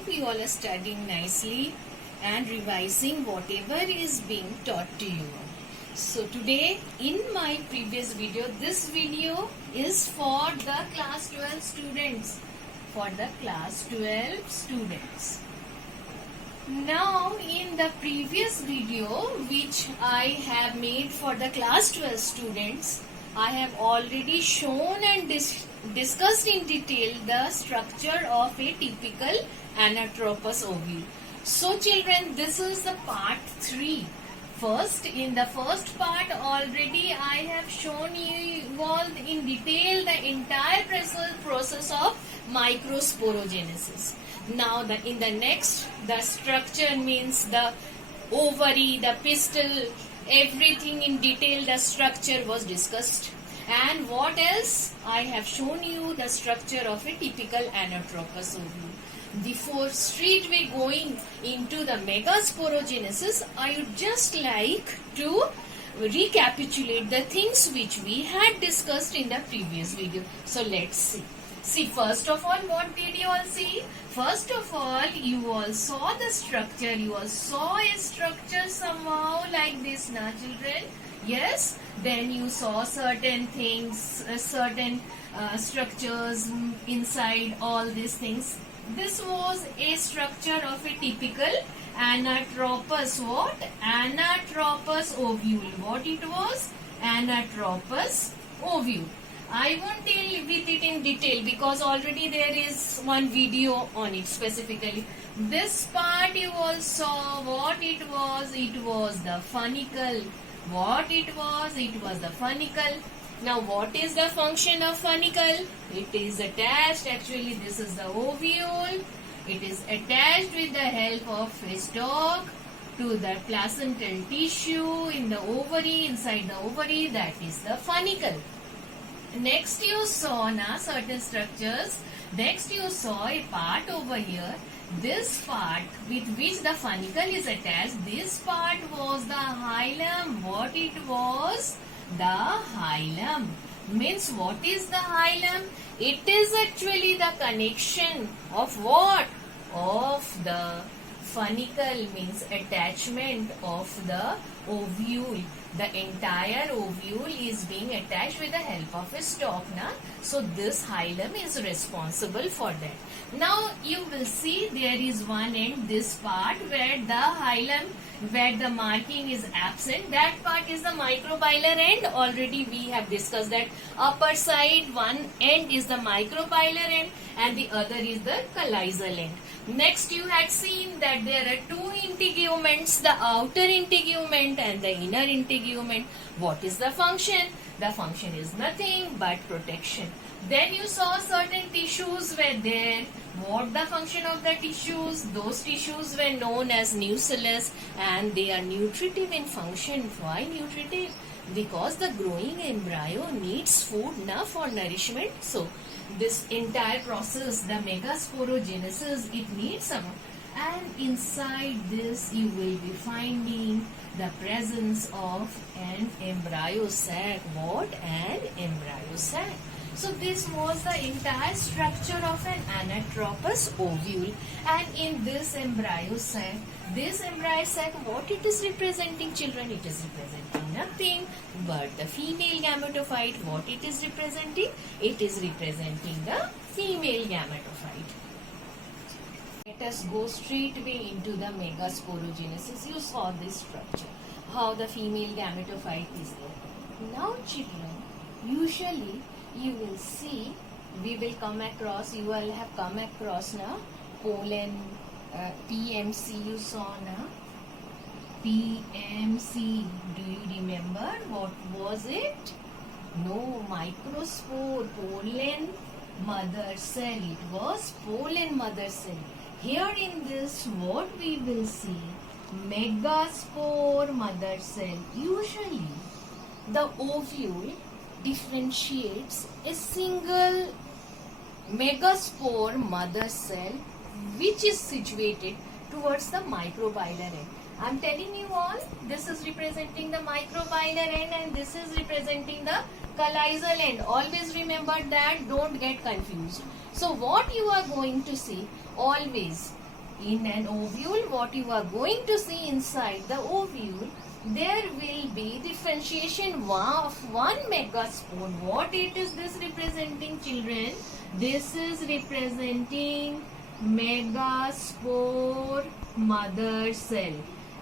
hope you all are studying nicely and revising whatever is being taught to you. So today in my previous video, this video is for the class 12 students. Now in the previous video which I have made for the class 12 students, I have already shown and discussed in detail the structure of a typical anatropous ovule. So children, this is the part 3. In the first part already I have shown you all in detail the entire process of microsporogenesis. Now in the next, the structure means the ovary, the pistil, everything in detail, the structure was discussed. And what else? I have shown you the structure of a typical anatropous ovule. Before straightway going into the megasporogenesis, I would just like to recapitulate the things which we had discussed in the previous video. So let's see. See, first of all, what did you all see? First of all, you all saw the structure. You all saw a structure somehow like this, na children? Yes? Then you saw certain things, certain structures inside all these things. This was a structure of a typical anatropous what? Anatropous ovule. What it was? Anatropous ovule. I won't deal with it in detail because already there is one video on it specifically. This part you all saw what it was. It was the funicle. What it was? It was the funicle. Now what is the function of funicle? It is attached, actually this is the ovule. It is attached with the help of a stalk to the placental tissue in the ovary, inside the ovary, that is the funicle. Next you saw certain structures. Next you saw a part over here. This part with which the funicle is attached, this part was the hilum. What it was? The hilum. Means what is the hilum? It is actually the connection of what? Of the funicle, means attachment of the ovule. The entire ovule is being attached with the help of a stalk. So this hilum is responsible for that. Now you will see there is one end, this part where the hilum, where the marking is absent. That part is the microbilar end. Already we have discussed that. Upper side, one end is the microbilar end and the other is the chalazial end. Next you had seen that there are two integuments, the outer integument and the inner integument. What is the function? The function is nothing but protection. Then you saw certain tissues were there. What the function of the tissues? Those tissues were known as nucellus and they are nutritive in function. Why nutritive? Because the growing embryo needs food for nourishment. So this entire process, the megasporogenesis, it needs some. And inside this you will be finding the presence of an embryo sac. What? An embryo sac. So this was the entire structure of an anatropous ovule. And in this embryo sac, what it is representing, children? It is representing nothing but the female gametophyte. What it is representing? It is representing the female gametophyte. Let us go straightway into the megasporogenesis. You saw this structure, how the female gametophyte is there. Now children, usually you will see, we will come across, you will have come across pollen, PMC you saw PMC. Do you remember what was it? No, microspore, pollen mother cell. It was pollen mother cell. Here in this, what we will see? Megaspore mother cell. Usually, the ovule differentiates a single megaspore mother cell which is situated towards the microbilar end. I am telling you all, this is representing the microbilar end and this is representing the chalazial end. Always remember that, don't get confused. So what you are going to see, always In an ovule, what you are going to see inside the ovule, there will be differentiation of one megaspore. What it is this representing, children? This is representing megaspore mother cell.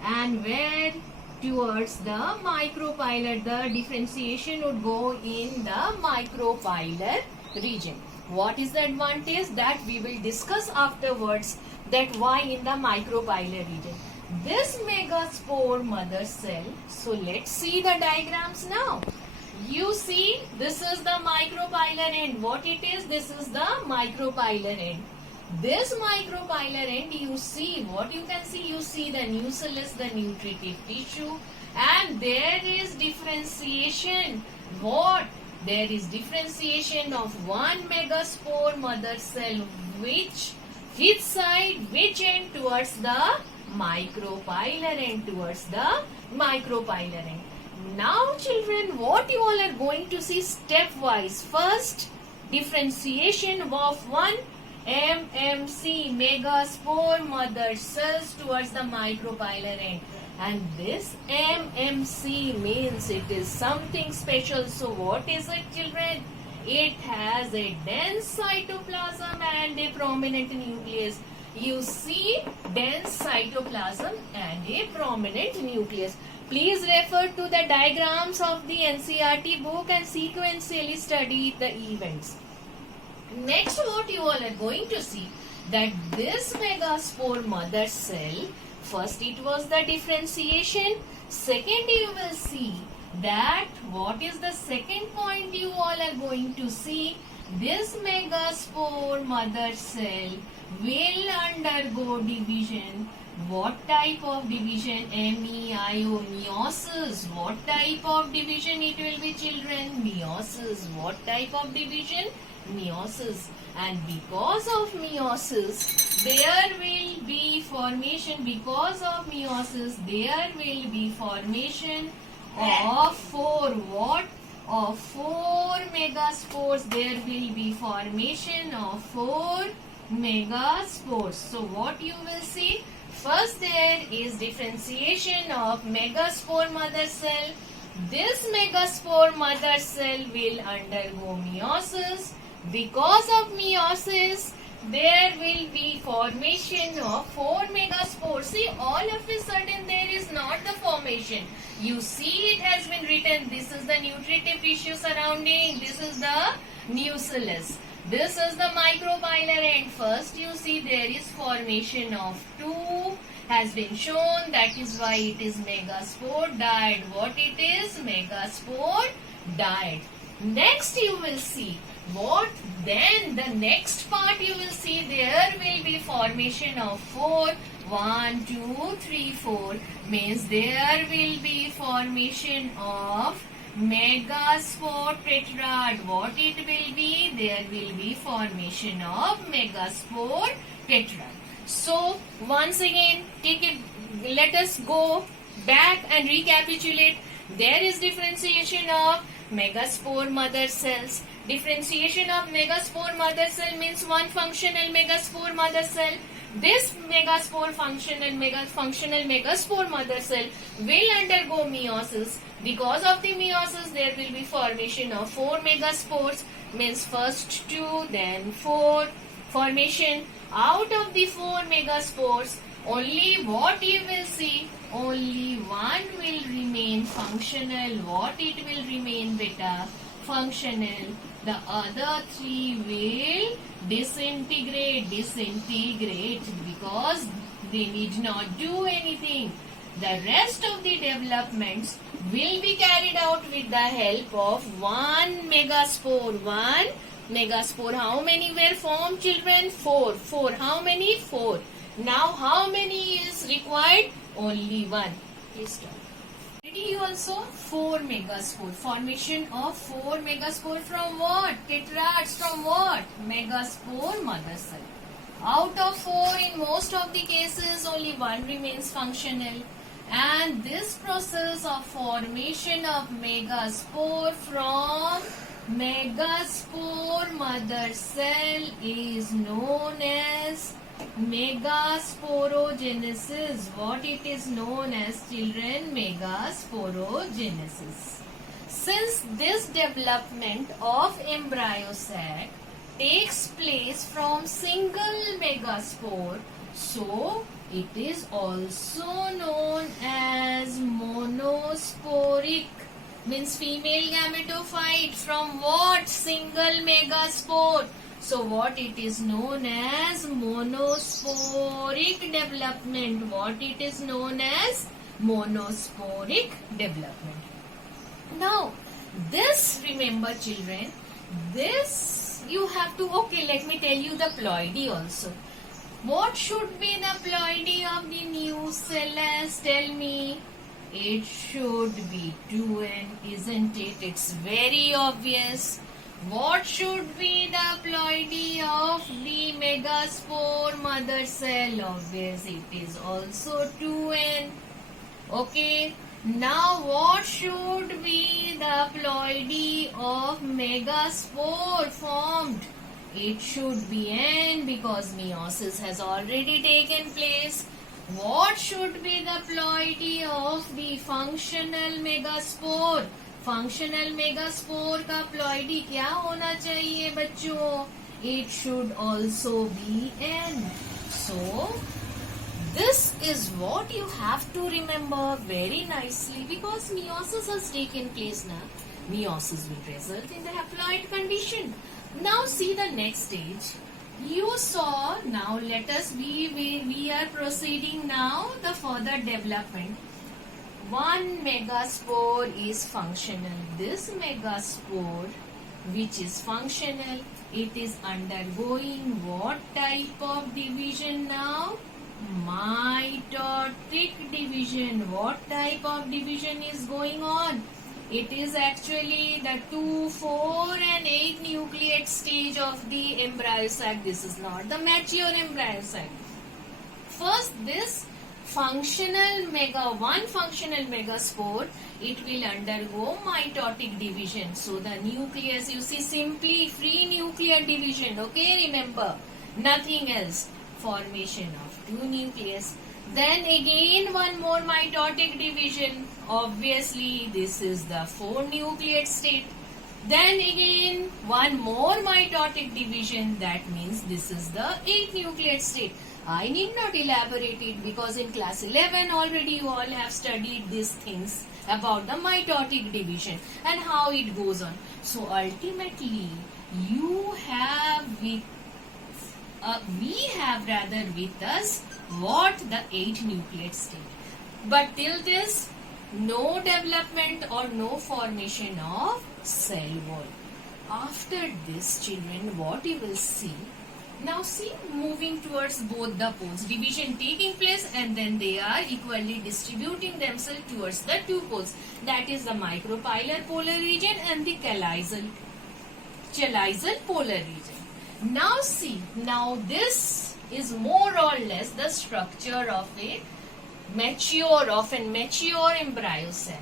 And where towards the micropylar, the differentiation would go in the micropylar region. What is the advantage? That we will discuss afterwards, that why in the micropylar region. This megaspore mother cell, so let's see the diagrams now. You see, this is the micropylar end. What it is? This is the micropylar end. This micropylar end, you see, what you can see? You see the nucellus, the nutritive tissue, and there is differentiation. What? There is differentiation of one megaspore mother cell, which side, which end? Towards the micropylar end, towards the micropylar end. Now children, what you all are going to see stepwise. First, differentiation of one MMC, megaspore mother cells, towards the micropylar end. And this MMC means it is something special. So what is it, children? It has a dense cytoplasm and a prominent nucleus. You see, dense cytoplasm and a prominent nucleus. Please refer to the diagrams of the NCERT book and sequentially study the events. Next, what you all are going to see, that this megaspore mother cell, first it was the differentiation. Second, you will see that what is the second point you all are going to see, this megaspore mother cell will undergo division. What type of division? MEIO, meiosis. What type of division it will be, children? Meiosis. What type of division? Meiosis. And because of meiosis, there will be formation. Because of meiosis, there will be formation of four. What? Of four megaspores. There will be formation of four megaspores. So what you will see? First, there is differentiation of megaspore mother cell. This megaspore mother cell will undergo meiosis. Because of meiosis, there will be formation of four megaspores. See, all of a sudden there is not the formation. You see, it has been written, this is the nutritive tissue surrounding, this is the nucellus. This is the micropylar end. First you see there is formation of two has been shown. That is why it is megaspore died. What it is? Megaspore died. Next you will see what? Then the next part you will see there will be formation of four. 1, 2, 3, 4 means there will be formation of megaspore tetrad. What it will be? There will be formation of megaspore tetrad. So once again, let us go back and recapitulate. There is differentiation of megaspore mother cells. Differentiation of megaspore mother cell means one functional megaspore mother cell. This megaspore functional megaspore mother cell will undergo meiosis. Because of the meiosis, there will be formation of four megaspores. Means first two, then four. Formation out of the four megaspores. Only what you will see? Only one will remain functional. What it will remain, beta? Functional. The other three will disintegrate because they need not do anything. The rest of the developments will be carried out with the help of one megaspore. One megaspore. How many were formed, children? Four. Four. How many? Four. Now how many is required? Only one. Please stop. Also 4 megaspore. Formation of 4 megaspore from what? Tetrads from what? Megaspore mother cell. Out of 4, in most of the cases, only one remains functional. And this process of formation of megaspore from megaspore mother cell is known as Megasporogenesis. What it is known as, children? Megasporogenesis. Since this development of embryo sac takes place from single megaspore, so it is also known as monosporic. Means female gametophyte from what? Single megaspore. So what it is known as? Monosporic development. What it is known as? Monosporic development. Now, this, remember children, this you have to, okay, let me tell you the ploidy also. What should be the ploidy of the new cell? Tell me. It should be 2n, isn't it? It's very obvious. What should be the ploidy of the megaspore mother cell? Obvious, it is also 2n. Okay. Now what should be the ploidy of megaspore formed? It should be n because meiosis has already taken place. What should be the ploidy of the functional megaspore? Functional megaspore का ploidy क्या होना चाहिए बच्चों? It should also be n. So this is what you have to remember very nicely because meiosis has taken place now. Meiosis will result in the haploid condition. Now see the next stage. You saw, now let us we are proceeding now the further development. One megaspore is functional. This megaspore which is functional, it is undergoing what type of division now? Mitotic division. What type of division is going on? It is actually the 2, 4 and 8 nucleate stage of the embryo sac. This is not the mature embryo sac. First, this functional megaspore, it will undergo mitotic division. So the nucleus, you see, simply free nuclear division. Okay, remember, nothing else. Formation of 2 nucleus. Then again one more mitotic division. Obviously this is the 4 nucleate state. Then again one more mitotic division, that means this is the 8 nucleate state. I need not elaborate it because in class 11 already you all have studied these things about the mitotic division and how it goes on. So ultimately you have we have rather with us what? The 8 nucleate state. But till this, no development or no formation of cell wall. After this, children, what you will see? Now see, moving towards both the poles. Division taking place and then they are equally distributing themselves towards the 2 poles. That is the micropylar polar region and the chalizal polar region. Now see, now this is more or less the structure of a mature embryo cell.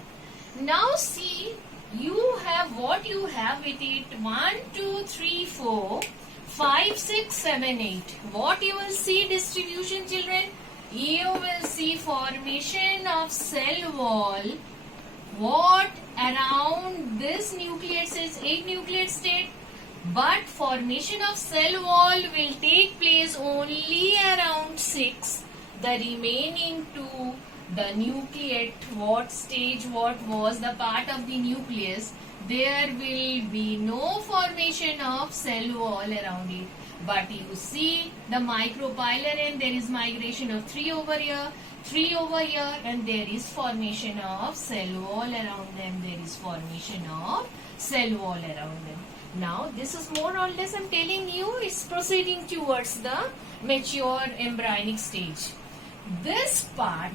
Now see, you have what you have with it: 1, 2, 3, 4, 5, 6, 7, 8. What you will see distribution, children? You will see formation of cell wall. What? Around this nucleate says 8 nucleate state. But formation of cell wall will take place only around 6. The remaining 2, the nucleate, what stage, what was the part of the nucleus, there will be no formation of cell wall around it. But you see the micropylar and there is migration of 3 over here, 3 over here, and there is formation of cell wall around them. There is formation of cell wall around them. Now this is more or less, I'm telling you, it's proceeding towards the mature embryonic stage. This part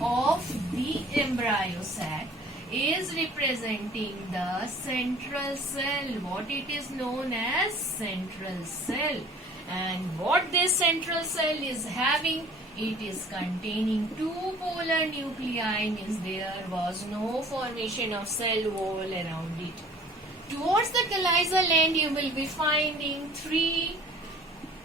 of the embryo sac is representing the central cell. What it is known as central cell. And what this central cell is having, it is containing 2 polar nuclei, means there was no formation of cell wall around it. Towards the chalizal end, you will be finding 3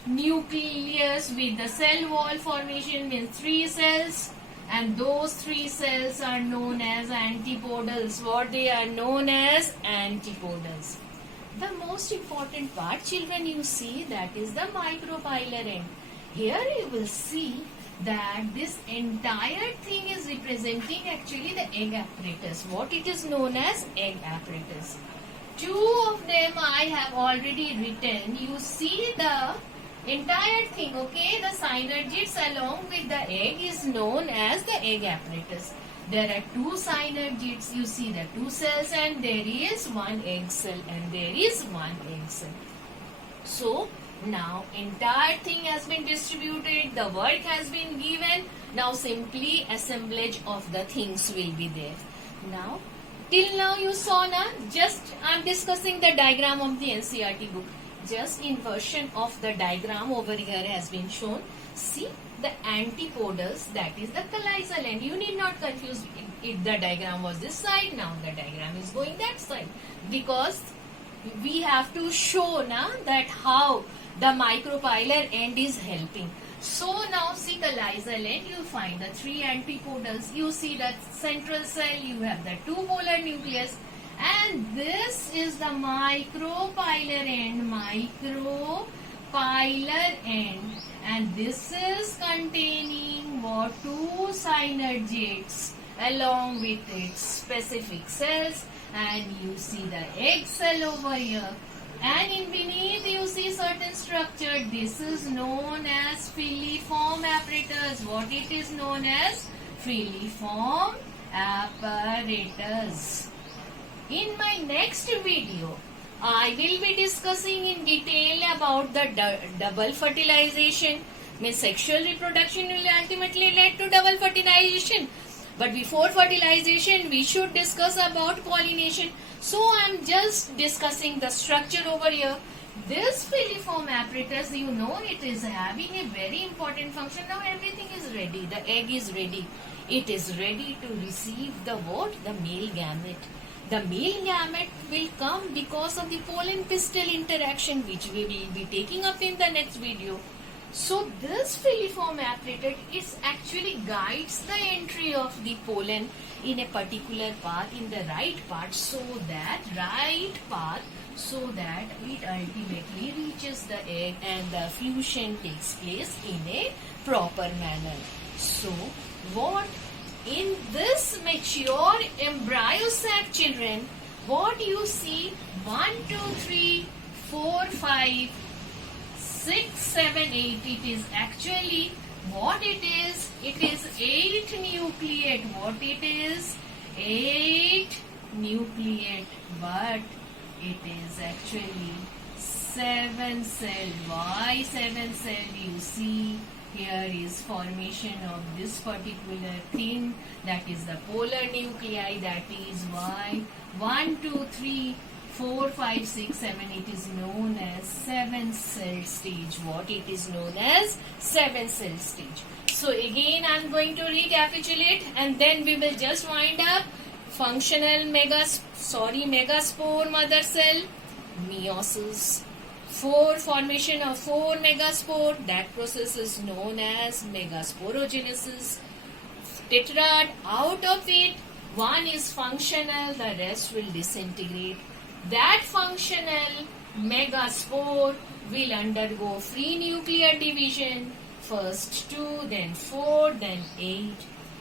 nucleus with the cell wall formation means 3 cells, and those 3 cells are known as antipodals. What they are known as? Antipodals. The most important part, children, you see, that is the micropylar end. Here you will see that this entire thing is representing actually the egg apparatus. What it is known as? Egg apparatus. 2 of them I have already written. You see the entire thing, okay? The synergids along with the egg is known as the egg apparatus. There are 2 synergids. You see the 2 cells, and there is 1 egg cell, and there is 1 egg cell. So now entire thing has been distributed, the work has been given. Now simply assemblage of the things will be there. Now till now you saw na, just I am discussing the diagram of the NCERT book. Just inversion of the diagram over here has been shown. See the antipodals, that is the chalazial end. You need not confuse if the diagram was this side, now the diagram is going that side, because we have to show na that how the micropylar end is helping. So now see chalazial end, you find the 3 antipodals. You see the central cell, you have the 2 polar nucleus, and this is the micropylar end, and this is containing what? 2 synergids along with its specific cells, and you see the egg cell over here, and in beneath you see certain structure. This is known as filiform apparatus. What it is known as? Filiform apparatus. In my next video, I will be discussing in detail about the double fertilization. Means sexual reproduction will ultimately lead to double fertilization. But before fertilization, we should discuss about pollination. So I am just discussing the structure over here. This filiform apparatus, you know, it is having a very important function. Now everything is ready. The egg is ready. It is ready to receive the what? The male gamete. The male gamete will come because of the pollen pistil interaction, which we will be taking up in the next video. So this filiform apparatus is actually guides the entry of the pollen in a particular path, in the right path, so that it ultimately reaches the egg and the fusion takes place in a proper manner. So what in this mature embryo sac, children, what you see? 1, 2, 3, 4, 5, 6, 7, 8. It is actually what it is. It is 8 nucleate. What it is? 8 nucleate. But it is actually 7 cell. Why 7 cell? You see, here is formation of this particular thing, that is the polar nuclei. That is why 1, 2, 3, 4, 5, 6, 7, it is known as 7 cell stage. What it is known as? 7 cell stage. So again I am going to recapitulate, and then we will just wind up. Functional megaspore mother cell, meiosis. Formation of 4 megaspore, that process is known as megasporogenesis. Tetrad, out of it, 1 is functional, the rest will disintegrate. That functional megaspore will undergo free nuclear division, first 2, then 4, then 8,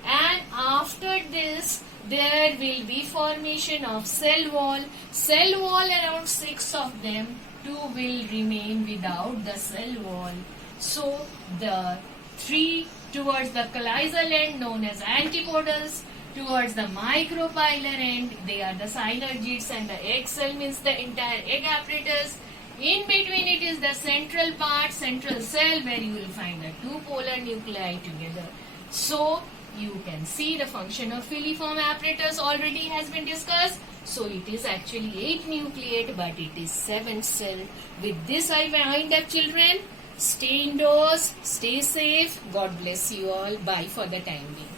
and after this there will be formation of cell wall. Cell wall, around 6 of them. 2 will remain without the cell wall. So the 3 towards the chalazial end, known as antipodals. Towards the micropylar end, they are the synergids, and the egg cell means the entire egg apparatus. In between it is the central part, central cell, where you will find the 2 polar nuclei together. So you can see the function of filiform apparatus already has been discussed. So it is actually 8 nucleate, but it is 7 cell. With this I wind up, children. Stay indoors, stay safe. God bless you all. Bye for the time being.